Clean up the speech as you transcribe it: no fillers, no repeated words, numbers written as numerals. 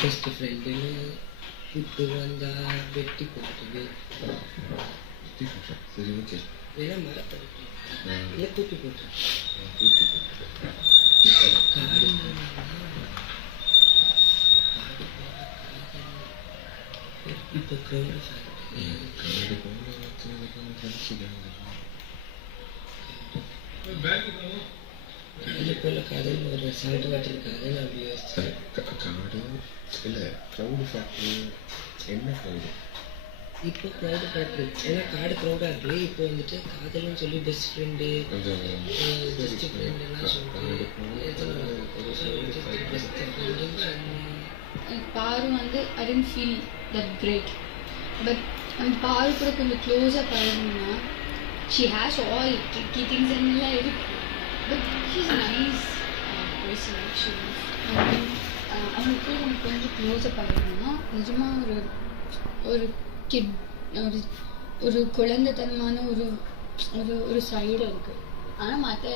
Best ஃப்ரெண்டுன்னு இப்போ வந்தா வெட்டி போட்டுது. சரி ஓகே. வேணா மரத்தை இல்லை தூக்கி போட்டு காடு இப்போ க்ரௌடு காடு போன காடு போல காடுன்னு ஒரு சால்ட் வாட்டர் காடுன்னு அப்படி யோசிச்சேன். காடு இல்லை க்ரௌடு ஃபேக்ட்ரி என்ன க்ரௌடு இப்போ க்ரௌடு ஃபேக்ட்ரி ஏன்னா காடு க்ரௌடாக இருக்குது. இப்போ வந்துட்டு காதல்னு சொல்லி பெஸ்ட் ஃப்ரெண்டு பெஸ்ட் ஃப்ரெண்டெல்லாம் சொல்லிட்டு பெஸ்ட் ஃப்ரெண்டுன்னு சொல்லி பாரு வந்து I don't feel that great. But அந்த பாரு கூட கொஞ்சம் க்ளோஸாக பழகணும்னா she has all tricky things எல்லாம் இருக்கு. But he's nice person actually. அவனுக்கு நம்ம கொஞ்சம் க்ளோஸாக பழகணும்னா நிஜமாக ஒரு கிட் ஒரு குழந்தைத்தனமான ஒரு ஒரு சைடு இருக்குது. ஆனால் மற்ற